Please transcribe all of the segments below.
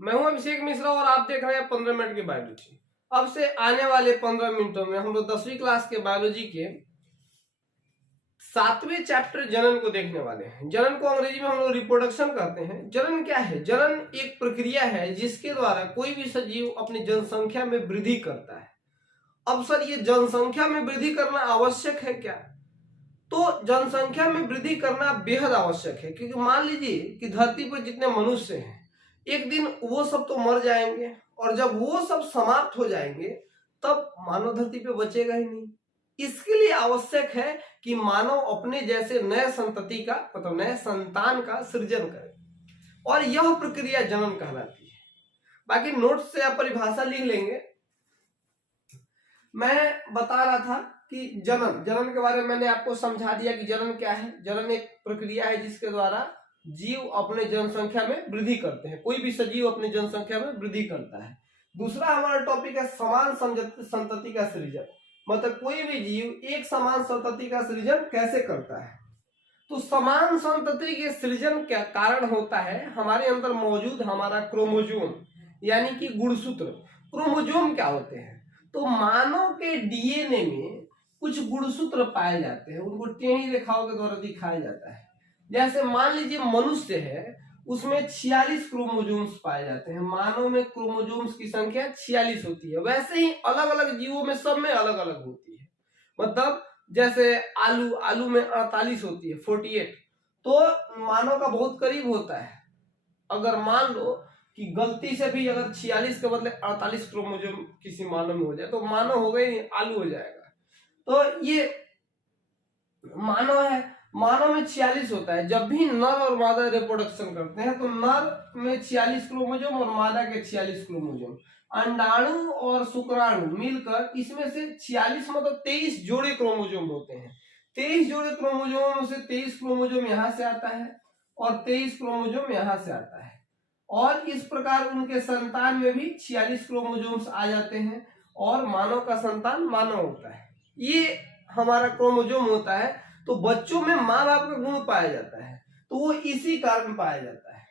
मैं हूं अभिषेक मिश्रा और आप देख रहे हैं 15 मिनट की बायोलॉजी। अब से आने वाले 15 मिनटों में हम लोग 10वीं क्लास के बायोलॉजी के 7वें चैप्टर जनन को देखने वाले हैं। जनन को अंग्रेजी में हम लोग रिप्रोडक्शन कहते हैं। जनन क्या है? जनन एक प्रक्रिया है जिसके द्वारा कोई भी सजीव अपनी जनसंख्या में वृद्धि करता है। अब सर, ये जनसंख्या में वृद्धि करना आवश्यक है क्या? तो जनसंख्या में वृद्धि करना बेहद आवश्यक है, क्योंकि मान लीजिए कि धरती पर जितने मनुष्य हैं, एक दिन वो सब तो मर जाएंगे, और जब वो सब समाप्त हो जाएंगे तब मानव धरती पे बचेगा ही नहीं। इसके लिए आवश्यक है कि मानव अपने जैसे नए संतति का, मतलब नए संतान का सृजन करे, और यह प्रक्रिया जनन कहलाती है। बाकी नोट्स से आप परिभाषा लिख लेंगे। मैं बता रहा था कि जनन के बारे में मैंने आपको समझा दिया कि जनन क्या है। जनन एक प्रक्रिया है जिसके द्वारा जीव अपने जनसंख्या में वृद्धि करते हैं। कोई भी सजीव अपनी जनसंख्या में वृद्धि करता है। दूसरा हमारा टॉपिक है समान संतति का सृजन, मतलब कोई भी जीव एक समान संतति का सृजन कैसे करता है। तो समान संतति के सृजन का कारण होता है हमारे अंदर मौजूद हमारा क्रोमोजोम, यानी कि गुणसूत्र। क्रोमोजोम क्या होते हैं? तो मानव के डीएनए में कुछ गुणसूत्र पाए जाते हैं, उनको टेढ़ी रेखाओं के द्वारा दिखाया जाता है। जैसे मान लीजिए मनुष्य है, उसमें 46 क्रोमोजोम्स पाए जाते हैं। मानव में क्रोमोजोम्स की संख्या 46 होती है। वैसे ही अलग अलग जीवों में सब में अलग अलग होती है। मतलब जैसे आलू में 48 होती है, 48। तो मानव का बहुत करीब होता है। अगर मान लो कि गलती से भी अगर 46 के बदले 48 क्रोमोजोम किसी मानव में हो जाए तो मानव हो गई, आलू हो जाएगा। तो ये मानव है, मानव में 46 होता है। जब भी नर और मादा रिप्रोडक्शन करते हैं तो नर में 46 क्रोमोजोम और मादा के 46 क्रोमोजोम। अंडाणु और शुक्राणु मिलकर इसमें से 46 मतलब 23 जोड़े क्रोमोजोम होते हैं। 23 जोड़े क्रोमोजोम से 23 क्रोमोजोम यहां से आता है और 23 क्रोमोजोम यहां से आता है, और इस प्रकार उनके संतान में भी 46 क्रोमोजोम्स आ जाते हैं और मानव का संतान मानव होता है। ये हमारा क्रोमोजोम होता है। तो बच्चों में माँ बाप का गुण पाया जाता है, तो वो इसी कारण पाया जाता है।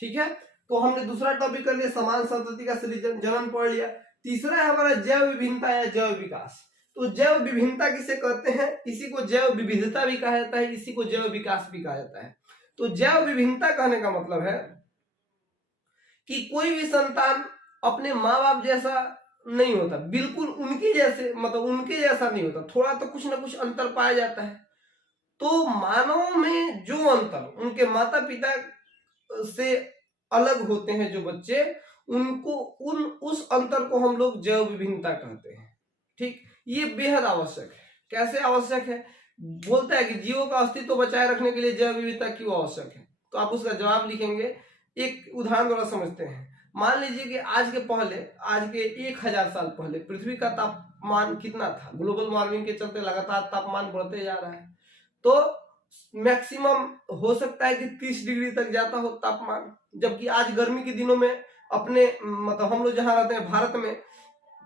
ठीक है, तो हमने दूसरा टॉपिक कर लिया, समान संतति का सृजन, जनन पढ़ लिया। तीसरा है हमारा जैव विभिन्नता या जैव विकास। तो जैव विभिन्नता किसे कहते हैं? इसी को जैव विविधता भी कहा जाता है, इसी को जैव विकास भी कहा जाता है। तो जैव विभिन्नता कहने का मतलब है कि कोई भी संतान अपने माँ बाप जैसा नहीं होता, बिल्कुल उनके जैसे, मतलब उनके जैसा नहीं होता, थोड़ा तो कुछ ना कुछ अंतर पाया जाता है। तो मानव में जो अंतर उनके माता पिता से अलग होते हैं जो बच्चे, उनको उस अंतर को हम लोग जैव विभिन्नता कहते हैं। ठीक, ये बेहद आवश्यक है। कैसे आवश्यक है? बोलता है कि जीवों का अस्तित्व बचाए रखने के लिए जैव विविधता क्यों आवश्यक है। तो आप उसका जवाब लिखेंगे। एक उदाहरण द्वारा समझते हैं। मान लीजिए कि आज के 1000 साल पहले पृथ्वी का तापमान कितना था? ग्लोबल वार्मिंग के चलते लगातार तापमान बढ़ते जा रहा है। तो मैक्सिमम हो सकता है कि 30 डिग्री तक जाता हो तापमान, जबकि आज गर्मी के दिनों में अपने, मतलब हम लोग जहां रहते हैं भारत में,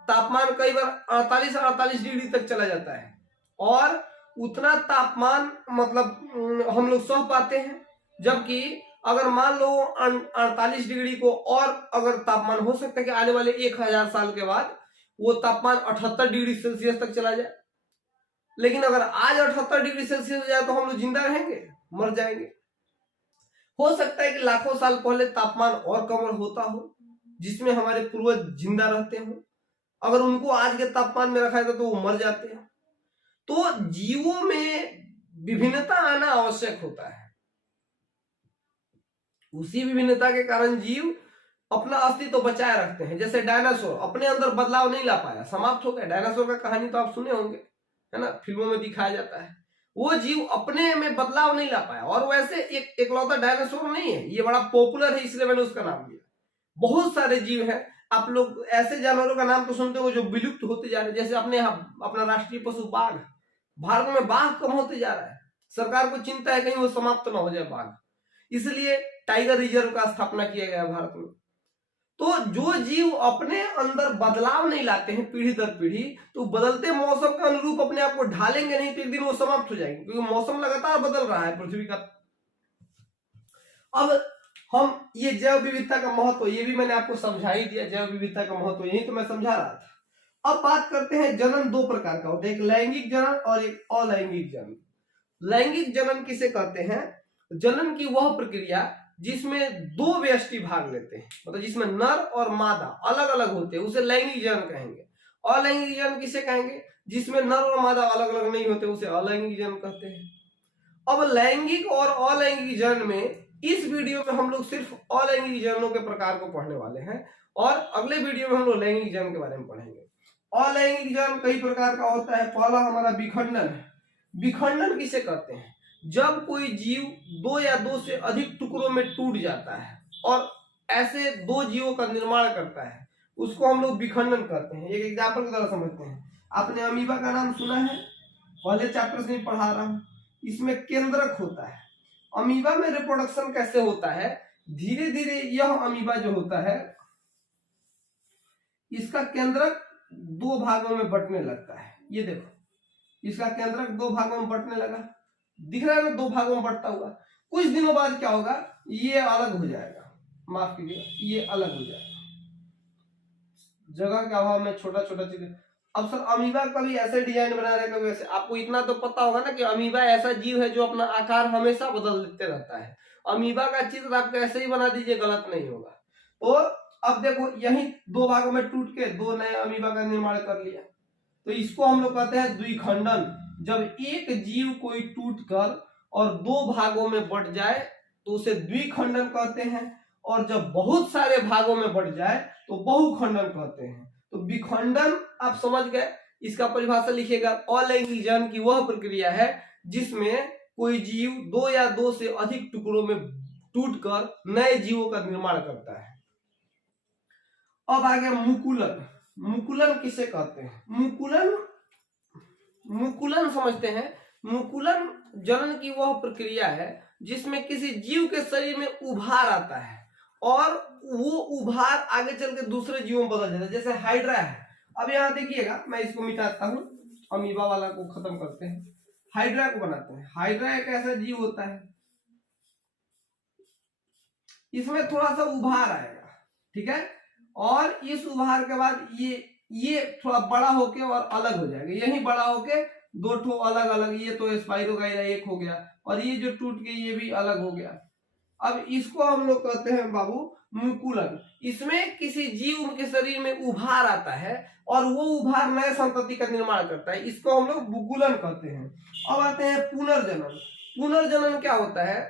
तापमान कई बार 48 डिग्री तक चला जाता है। और उतना तापमान मतलब हम लोग सह पाते हैं। जबकि अगर मान लो 48 डिग्री को, और अगर तापमान हो सकता है कि आने वाले 1000 साल के बाद वो तापमान 78 डिग्री सेल्सियस तक चला जाए। लेकिन अगर आज 78 डिग्री सेल्सियस हो जाए तो हम लोग जिंदा रहेंगे? मर जाएंगे। हो सकता है कि लाखों साल पहले तापमान और कम होता हो, जिसमें हमारे पूर्वज जिंदा रहते हो। अगर उनको आज के तापमान में रखा जाता तो वो मर जाते हैं। तो जीवों में विभिन्नता आना आवश्यक होता है। उसी विभिन्नता के कारण जीव अपना अस्तित्व तो बचाए रखते हैं। जैसे डायनासोर अपने अंदर बदलाव नहीं ला पाया, समाप्त हो गया। डायनासोर का कहानी तो आप सुने होंगे, है ना, फिल्मों में दिखाया जाता है। वो जीव अपने में बदलाव नहीं ला पाया, और वैसे एक एकलौता डायनासोर नहीं है, ये बड़ा पॉपुलर है इसलिए मैंने उसका नाम लिया। बहुत सारे जीव हैं। आप लोग ऐसे जानवरों का नाम तो सुनते हो जो विलुप्त होते जा रहे हैं। जैसे अपना राष्ट्रीय पशु बाघ, भारत में बाघ कम होते जा रहा है। सरकार को चिंता है कहीं वो समाप्त ना हो जाए बाघ, इसलिए टाइगर रिजर्व का स्थापना किया गया भारत में। तो जो जीव अपने अंदर बदलाव नहीं लाते हैं पीढ़ी दर पीढ़ी, तो बदलते मौसम के अनुरूप अपने आप को ढालेंगे नहीं तो एक दिन वो समाप्त हो जाएंगे, क्योंकि मौसम लगातार बदल रहा है पृथ्वी का। अब हम ये जैव विविधता का महत्व ये भी मैंने आपको समझा ही दिया, जैव विविधता का महत्व यही तो मैं समझा रहा था। अब बात करते हैं जनन दो प्रकार का होता है, एक लैंगिक जनन और एक अलैंगिक जनन। लैंगिक जनन किसे कहते हैं? जनन की वह प्रक्रिया जिसमें दो व्यष्टि भाग लेते हैं, मतलब जिसमें नर और मादा अलग अलग होते हैं, उसे लैंगिक जनन कहेंगे। अलैंगिक जनन किसे कहेंगे? जिसमें नर और मादा अलग अलग नहीं होते, उसे अलैंगिक जनन कहते हैं। अब लैंगिक और अलैंगिक जनन में इस वीडियो में हम लोग सिर्फ अलैंगिक जननों के प्रकार को पढ़ने वाले हैं, और अगले वीडियो में हम लोग लैंगिक जनन के बारे में पढ़ेंगे। अलैंगिक जनन कई प्रकार का होता है। पहला हमारा विखंडन है। विखंडन किसे कहते हैं? जब कोई जीव दो या दो से अधिक टुकड़ों में टूट जाता है और ऐसे दो जीवों का निर्माण करता है, उसको हम लोग विखंडन कहते हैं। एक एग्जाम्पल की तरह समझते हैं। आपने अमीबा का नाम सुना है? पहले चैप्टर से पढ़ा रहा हूं। इसमें केंद्रक होता है। अमीबा में रिप्रोडक्शन कैसे होता है? धीरे धीरे यह अमीबा जो होता है, इसका केंद्रक दो भागों में बंटने लगता है। ये देखो, इसका केंद्रक दो भागों में बंटने लगा, दिख रहा है ना, दो भागों में बंटता हुआ। कुछ दिनों बाद क्या होगा? ये अलग हो जाएगा, माफ कीजिएगा, ये अलग हो जाएगा, जगह के अभाव में छोटा छोटा चीज। अब सर अमीबा कभी ऐसे डिजाइन बना रहे, कभी ऐसे। आपको इतना तो पता होगा ना कि अमीबा ऐसा जीव है जो अपना आकार हमेशा बदल देते रहता है। अमीबा का चित्र आप कैसे ही बना दीजिए, गलत नहीं होगा। तो अब देखो, यही दो भागों में टूट के दो नए अमीबा का निर्माण कर लिया, तो इसको हम लोग कहते हैं द्विखंडन। जब एक जीव कोई टूटकर और दो भागों में बंट जाए तो उसे द्विखंडन कहते हैं, और जब बहुत सारे भागों में बंट जाए तो बहुखंडन कहते हैं। तो विखंडन आप समझ गए। इसका परिभाषा लिखिएगा। अलैंगिक जनन की वह प्रक्रिया है जिसमें कोई जीव दो या दो से अधिक टुकड़ों में टूटकर नए जीवों का निर्माण करता है। अब आ गया मुकुलन। मुकुलन किसे कहते हैं? मुकुलन समझते हैं। मुकुलन जनन की वह प्रक्रिया है जिसमें किसी जीव के शरीर में उभार आता है और वो उभार आगे चल के दूसरे जीवों में बदल जाता है। जैसे हाइड्रा है। अब यहाँ देखिएगा, मैं इसको मिटाता हूँ, अमीबा वाला को खत्म करते हैं, हाइड्रा को बनाते हैं। हाइड्रा एक ऐसा जीव होता है, इसमें थोड़ा सा उभार आएगा, ठीक है, और इस उभार के बाद ये थोड़ा बड़ा होके और अलग हो जाएगा। यही बड़ा होके दो ठो अलग अलग, ये तो स्पाइरोगाइरा एक हो गया, और ये जो टूट के ये भी अलग हो गया। अब इसको हम लोग कहते हैं बाबू मुकुलन। इसमें किसी जीव के शरीर में उभार आता है और वो उभार नए संतति का निर्माण करता है, इसको हम लोग मुकुलन कहते हैं। अब आते हैं पुनर्जनन। पुनर्जनन क्या होता है?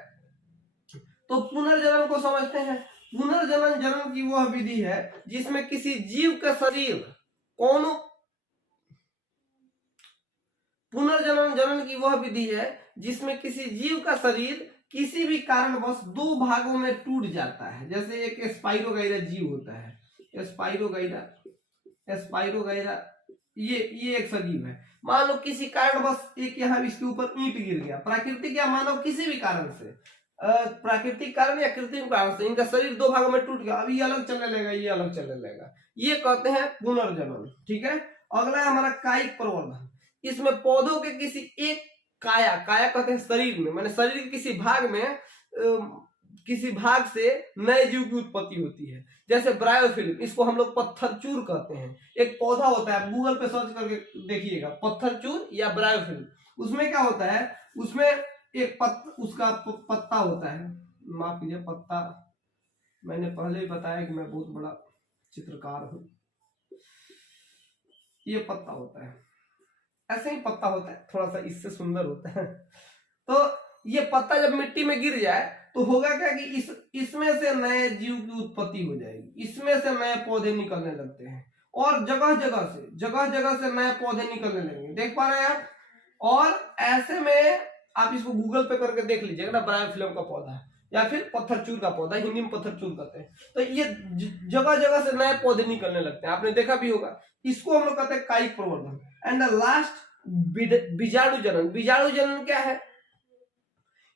तो पुनर्जनन को समझते हैं। पुनर्जनन जनन की वह विधि है जिसमें किसी जीव का शरीर पुनर्जनन जनन की वह विधि है जिसमें किसी जीव का शरीर किसी भी कारणवश दो भागों में टूट जाता है। जैसे एक स्पाइरोगाइरा जीव होता है, स्पाइरोगाइरा ये एक सजीव है। मान लो किसी कारणवश एक यहाँ इसके ऊपर ईंट गिर गया, प्राकृतिक या मानव किसी भी कारण से, प्राकृतिक कारण या कृत्रिम कारण से इनका शरीर दो भागों में टूट गया। अब ये अलग चलने लगेगा, ये अलग चलने लगेगा, ये कहते हैं पुनर्जनन, ठीक है। अगला है हमारा कायिक प्रवर्धन। इसमें पौधों के किसी एक काया कहते हैं शरीर में, माने शरीर के किसी भाग में किसी भाग से नए जीव की उत्पत्ति होती है। जैसे ब्रायोफिल्म, इसको हम लोग पत्थरचूर कहते हैं। एक पौधा होता है, गूगल पे सर्च करके देखिएगा, पत्थरचूर या ब्रायोफिल्म। उसमें क्या होता है? उसमें एक उसका पत्ता होता है, माफ कीजिए पत्ता, मैंने पहले ही बताया कि मैं बहुत बड़ा चित्रकार हूं। ये पत्ता होता है, ऐसे ही पत्ता होता है, थोड़ा सा इससे सुंदर होता है। तो ये पत्ता जब मिट्टी में गिर जाए तो होगा क्या कि इसमें से नए जीव की उत्पत्ति हो जाएगी, इसमें से नए पौधे निकलने लगते हैं, और जगह जगह से नए पौधे निकलने लगेंगे। देख पा रहे हैं आप? और ऐसे में आप इसको गूगल पे करके देख लीजिएगा ना, ब्रायोफिल्म का पौधा या फिर पत्थरचूर का पौधा, हिंदी में पत्थरचूर कहते हैं। तो ये जगह जगह से नए पौधे निकलने लगते हैं, आपने देखा भी होगा। इसको हम लोग कहते हैं कायिक प्रवर्धन। एंड द लास्ट बीजाणु जनन। बीजाणु जनन क्या है?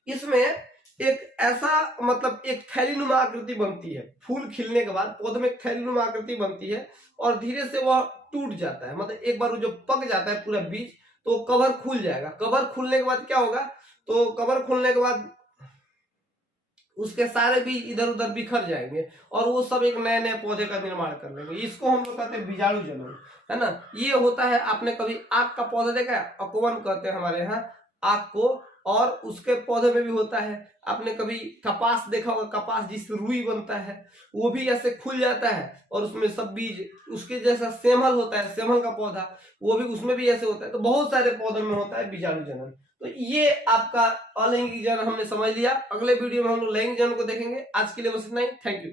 इसमें एक ऐसा, मतलब एक थैलीनुमा आकृति बनती है। फूल खिलने के बाद पौधे में एक थैलीनुमा आकृति बनती है और धीरे से वह टूट जाता है। मतलब एक बार वो जो पक जाता है पूरा बीज, तो कवर खुल जाएगा। कवर खुलने के बाद क्या होगा? तो कवर खुलने के बाद उसके सारे बीज इधर उधर बिखर जाएंगे और वो सब एक नए नए पौधे का निर्माण कर लेंगे। इसको हम लोग कहते हैं बीजाणु जनन, है ना। ये होता है, आपने कभी आक का पौधा देखा है, अकोवन कहते हैं हमारे यहाँ आक को, और उसके पौधे में भी होता है। आपने कभी कपास देखा होगा, कपास जिससे रुई बनता है, वो भी ऐसे खुल जाता है और उसमें सब बीज, उसके जैसा सेमल होता है, सेमल का पौधा, वो भी उसमें भी ऐसे होता है। तो बहुत सारे पौधों में होता है बीजाणु जनन। तो ये आपका अलैंगिक जनन हमने समझ लिया। अगले वीडियो में हम लोग लैंगिक जनन को देखेंगे। आज के लिए बस इतना ही। Thank you.